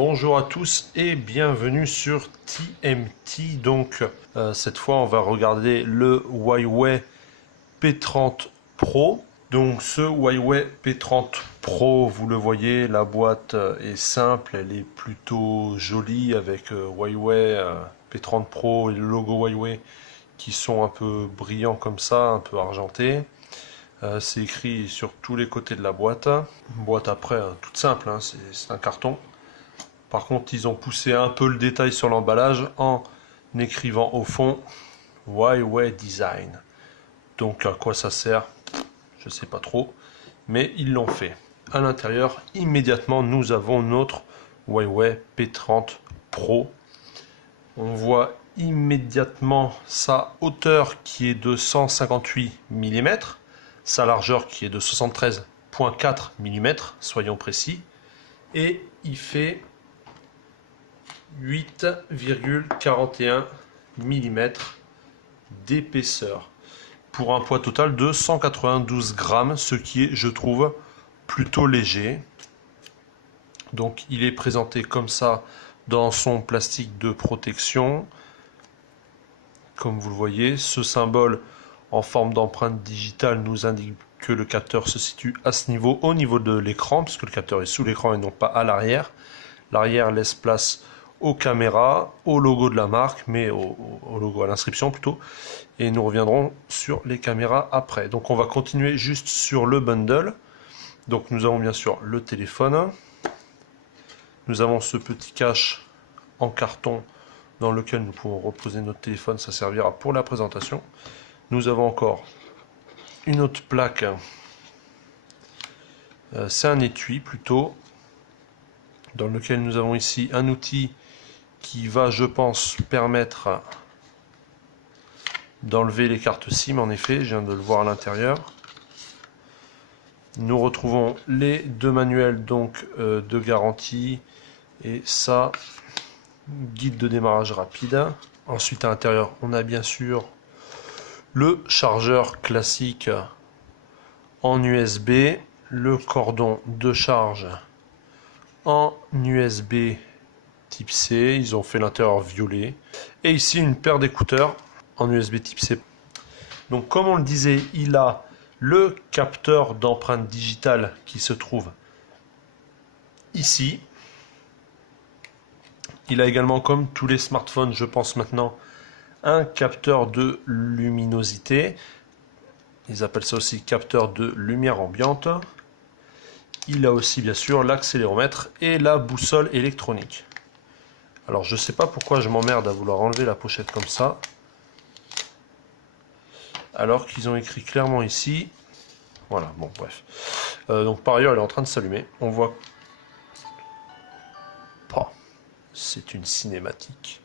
Bonjour à tous et bienvenue sur TMT. Donc cette fois on va regarder le Huawei P30 Pro. Donc ce Huawei P30 Pro, vous le voyez, la boîte est simple, elle est plutôt jolie avec Huawei P30 Pro et le logo Huawei qui sont un peu brillants comme ça, un peu argentés. C'est écrit sur tous les côtés de la boîte. Une boîte après toute simple, hein, c'est un carton. Par contre, ils ont poussé un peu le détail sur l'emballage en écrivant au fond Huawei Design. Donc à quoi ça sert? Je sais pas trop, mais ils l'ont fait. À l'intérieur, immédiatement, nous avons notre Huawei P30 Pro. On voit immédiatement sa hauteur qui est de 158 mm, sa largeur qui est de 73,4 mm, soyons précis, et il fait 8,41 mm d'épaisseur pour un poids total de 192 grammes, ce qui est, je trouve, plutôt léger. Donc il est présenté comme ça dans son plastique de protection. Comme vous le voyez, ce symbole en forme d'empreinte digitale nous indique que le capteur se situe à ce niveau, au niveau de l'écran, puisque le capteur est sous l'écran et non pas à l'arrière. L'arrière laisse place aux caméras, au logo de la marque, mais au logo, à l'inscription plutôt. Et nous reviendrons sur les caméras après. Donc on va continuer juste sur le bundle. Donc nous avons bien sûr le téléphone. Nous avons ce petit cache en carton dans lequel nous pouvons reposer notre téléphone. Ça servira pour la présentation. Nous avons encore une autre plaque. C'est un étui plutôt, dans lequel nous avons ici un outil qui va, je pense, permettre d'enlever les cartes SIM. En effet, je viens de le voir à l'intérieur. Nous retrouvons les deux manuels donc de garantie et ça, guide de démarrage rapide. Ensuite, à l'intérieur, on a bien sûr le chargeur classique en USB, le cordon de charge en USB type C, ils ont fait l'intérieur violet, et ici une paire d'écouteurs en USB type C. Donc comme on le disait, il a le capteur d'empreinte digitale qui se trouve ici. Il a également, comme tous les smartphones, je pense maintenant, un capteur de luminosité. Ils appellent ça aussi capteur de lumière ambiante. Il a aussi bien sûr l'accéléromètre et la boussole électronique. Alors je sais pas pourquoi je m'emmerde à vouloir enlever la pochette comme ça, alors qu'ils ont écrit clairement ici. Voilà, bon bref. Donc par ailleurs, elle est en train de s'allumer. On voit pas. C'est une cinématique.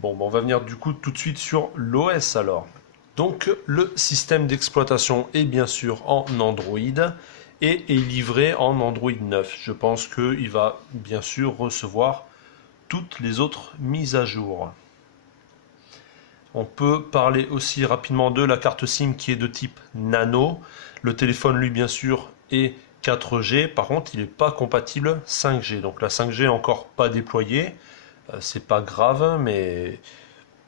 Bon, on va venir du coup tout de suite sur l'OS alors. Donc le système d'exploitation est bien sûr en Android et est livré en Android 9. Je pense qu'il va bien sûr recevoir toutes les autres mises à jour. On peut parler aussi rapidement de la carte SIM qui est de type nano. Le téléphone, lui, bien sûr, est 4G. Par contre, il n'est pas compatible 5G. Donc la 5G n'est encore pas déployée. C'est pas grave, mais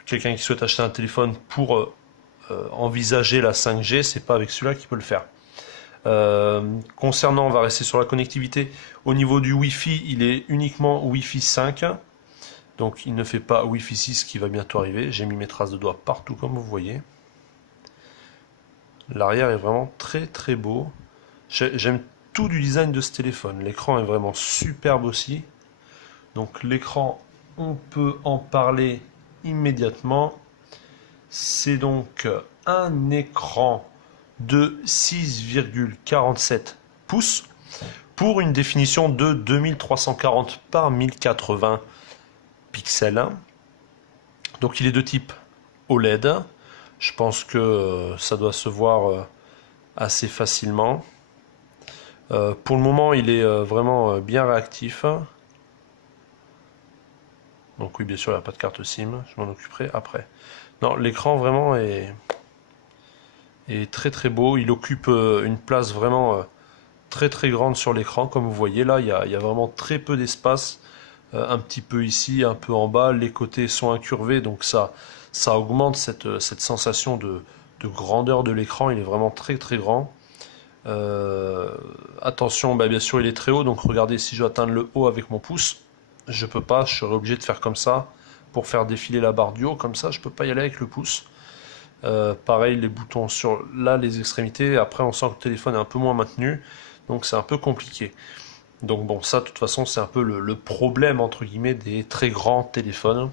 quelqu'un qui souhaite acheter un téléphone pour envisager la 5G, c'est pas avec celui-là qu'il peut le faire. Concernant, on va rester sur la connectivité. Au niveau du Wi-Fi, il est uniquement Wi-Fi 5. Donc il ne fait pas Wi-Fi 6 qui va bientôt arriver. J'ai mis mes traces de doigts partout comme vous voyez. L'arrière est vraiment très très beau. J'aime tout du design de ce téléphone. L'écran est vraiment superbe aussi. Donc l'écran, on peut en parler immédiatement. C'est donc un écran de 6,47 pouces pour une définition de 2340 par 1080 pixels. Donc il est de type OLED. Je pense que ça doit se voir assez facilement. Pour le moment, il est vraiment bien réactif. Donc oui, bien sûr, il n'y a pas de carte SIM. Je m'en occuperai après. Non, l'écran vraiment est très très beau. Il occupe une place vraiment très grande sur l'écran. Comme vous voyez là, il y a vraiment très peu d'espace. Un petit peu ici, un peu en bas. Les côtés sont incurvés, donc ça augmente cette sensation de grandeur de l'écran. Il est vraiment très grand. Attention, bah, bien sûr il est très haut, donc regardez, si je veux atteindre le haut avec mon pouce, je peux pas, je serais obligé de faire comme ça pour faire défiler la barre du haut. Comme ça je peux pas y aller avec le pouce. Pareil, les boutons sur là, les extrémités, après on sent que le téléphone est un peu moins maintenu, donc c'est un peu compliqué. Donc bon, ça de toute façon c'est un peu le problème entre guillemets des très grands téléphones.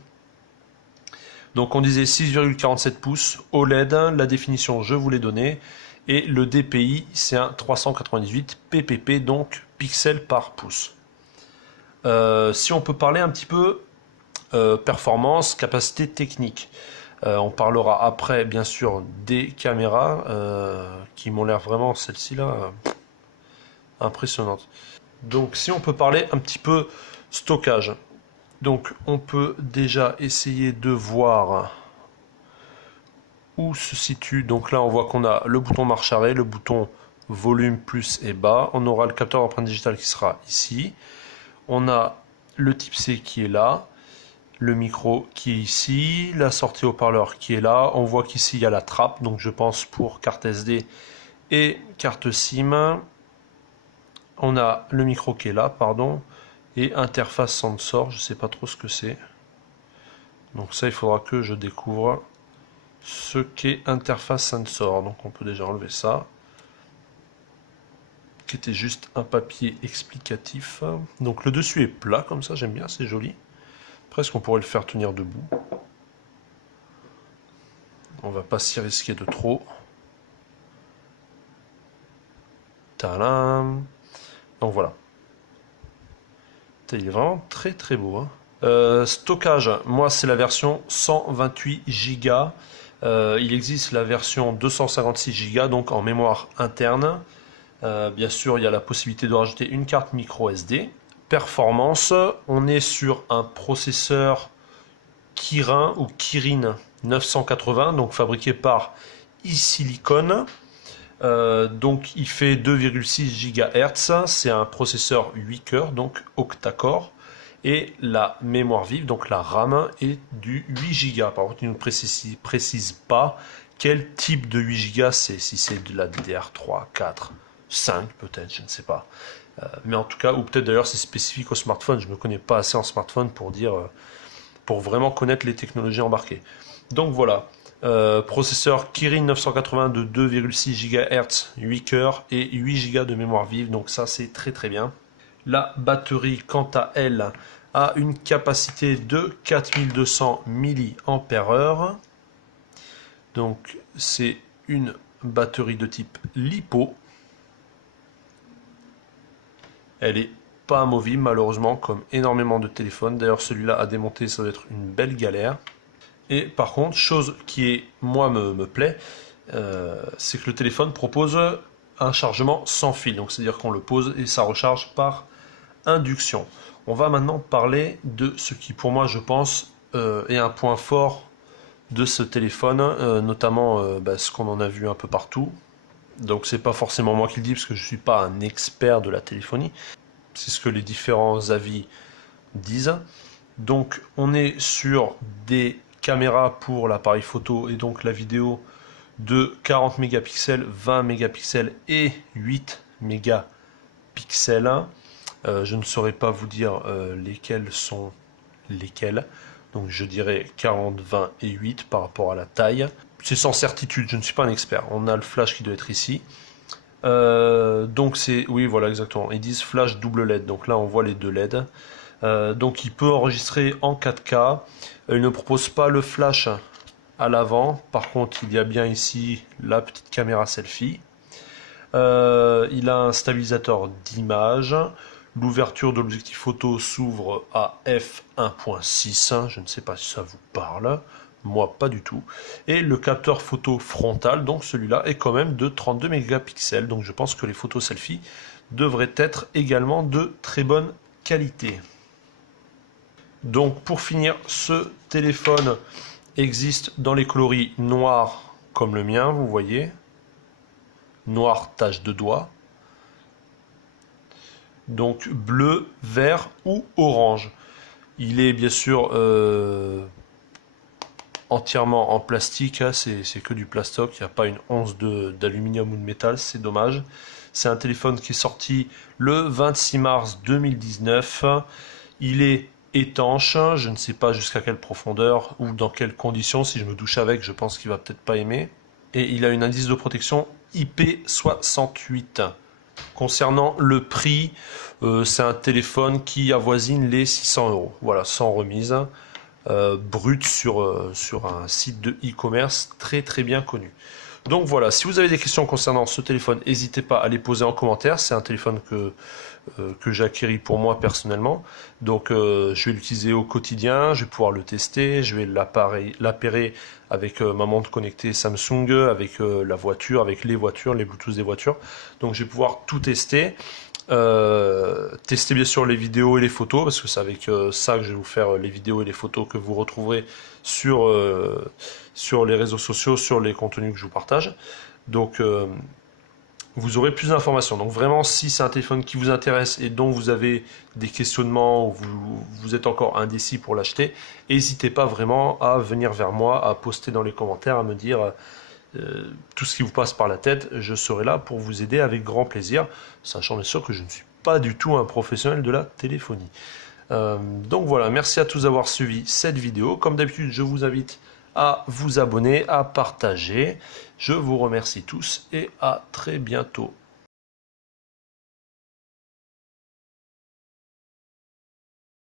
Donc on disait 6,47 pouces OLED, la définition je vous l'ai donnée, et le DPI c'est un 398 ppp, donc pixels par pouce. Si on peut parler un petit peu performance, capacité technique. On parlera après bien sûr des caméras qui m'ont l'air vraiment, celle-ci là, impressionnante. Donc si on peut parler un petit peu stockage. Donc on peut déjà essayer de voir où se situe. Donc là on voit qu'on a le bouton marche arrêt, le bouton volume plus et bas. On aura le capteur d'empreinte digitale qui sera ici. On a le type C qui est là. Le micro qui est ici, la sortie haut-parleur qui est là. On voit qu'ici il y a la trappe, donc je pense pour carte SD et carte SIM. On a le micro qui est là, pardon, et interface sensor, je sais pas trop ce que c'est. Donc ça, il faudra que je découvre ce qu'est interface sensor. Donc on peut déjà enlever ça, qui était juste un papier explicatif. Donc le dessus est plat comme ça, j'aime bien, c'est joli. Presque on pourrait le faire tenir debout. On va pas s'y risquer de trop. Tadam. Donc voilà. Il est vraiment très beau. Hein. Stockage, moi c'est la version 128 Go. Il existe la version 256 Go, donc en mémoire interne. Bien sûr, il y a la possibilité de rajouter une carte micro SD. Performance, on est sur un processeur Kirin ou Kirin 980, donc fabriqué par eSilicon. Donc il fait 2,6 GHz, c'est un processeur 8 cœurs, donc octa-core, et la mémoire vive, donc la RAM, est du 8 Go. Par contre, il ne précise pas quel type de 8 Go c'est, si c'est de la DDR3, 4, 5 peut-être, je ne sais pas. Mais en tout cas, ou peut-être d'ailleurs c'est spécifique au smartphone, je ne me connais pas assez en smartphone pour dire, pour vraiment connaître les technologies embarquées. Donc voilà. Processeur Kirin 980 de 2,6 GHz, 8 cœurs et 8 Go de mémoire vive, donc ça c'est très bien. La batterie, quant à elle, a une capacité de 4200 mAh. Donc c'est une batterie de type LiPo. Elle est pas amovible malheureusement, comme énormément de téléphones. D'ailleurs celui-là à démonter, ça va être une belle galère. Et par contre, chose qui moi me plaît, c'est que le téléphone propose un chargement sans fil. Donc c'est-à-dire qu'on le pose et ça recharge par induction. On va maintenant parler de ce qui pour moi je pense est un point fort de ce téléphone, notamment ce qu'on en a vu un peu partout. Donc c'est pas forcément moi qui le dis parce que je suis pas un expert de la téléphonie. C'est ce que les différents avis disent. Donc on est sur des caméra pour l'appareil photo et donc la vidéo de 40 mégapixels, 20 mégapixels et 8 mégapixels. Je ne saurais pas vous dire lesquels sont lesquels. Donc je dirais 40, 20 et 8 par rapport à la taille. C'est sans certitude, je ne suis pas un expert. On a le flash qui doit être ici. Donc c'est, oui voilà exactement, ils disent flash double LED. Donc là on voit les deux LED. Donc il peut enregistrer en 4K. Il ne propose pas le flash à l'avant. Par contre, il y a bien ici la petite caméra selfie. Il a un stabilisateur d'image. L'ouverture de l'objectif photo s'ouvre à f1.6. Je ne sais pas si ça vous parle. Moi, pas du tout. Et le capteur photo frontal, donc celui-là, est quand même de 32 mégapixels. Donc je pense que les photos selfie devraient être également de très bonne qualité. Donc pour finir, ce téléphone existe dans les coloris noirs comme le mien, vous voyez. Noir tache de doigt. donc bleu, vert ou orange. Il est bien sûr entièrement en plastique, hein, c'est que du plastoc, il n'y a pas une once d'aluminium ou de métal, c'est dommage. C'est un téléphone qui est sorti le 26 mars 2019. Il est étanche, je ne sais pas jusqu'à quelle profondeur ou dans quelles conditions. Si je me douche avec, je pense qu'il va peut-être pas aimer. Et il a une indice de protection IP68. Concernant le prix, c'est un téléphone qui avoisine les 600 euros. Voilà, sans remise. Brut sur un site de e-commerce très très bien connu. Donc voilà, si vous avez des questions concernant ce téléphone, n'hésitez pas à les poser en commentaire. C'est un téléphone que j'ai acquis pour moi personnellement. Donc je vais l'utiliser au quotidien, je vais pouvoir le tester, je vais l'appairer avec ma montre connectée Samsung, avec la voiture, avec les voitures, les Bluetooth des voitures. Donc je vais pouvoir tout tester. Tester bien sûr les vidéos et les photos, parce que c'est avec ça que je vais vous faire les vidéos et les photos que vous retrouverez sur les réseaux sociaux, sur les contenus que je vous partage. Donc vous aurez plus d'informations. Donc vraiment, si c'est un téléphone qui vous intéresse et dont vous avez des questionnements ou vous êtes encore indécis pour l'acheter, n'hésitez pas vraiment à venir vers moi, à poster dans les commentaires, à me dire tout ce qui vous passe par la tête. Je serai là pour vous aider avec grand plaisir, sachant bien sûr que je ne suis pas du tout un professionnel de la téléphonie. Donc voilà, merci à tous d'avoir suivi cette vidéo. Comme d'habitude, je vous invite à vous abonner, à partager. Je vous remercie tous et à très bientôt.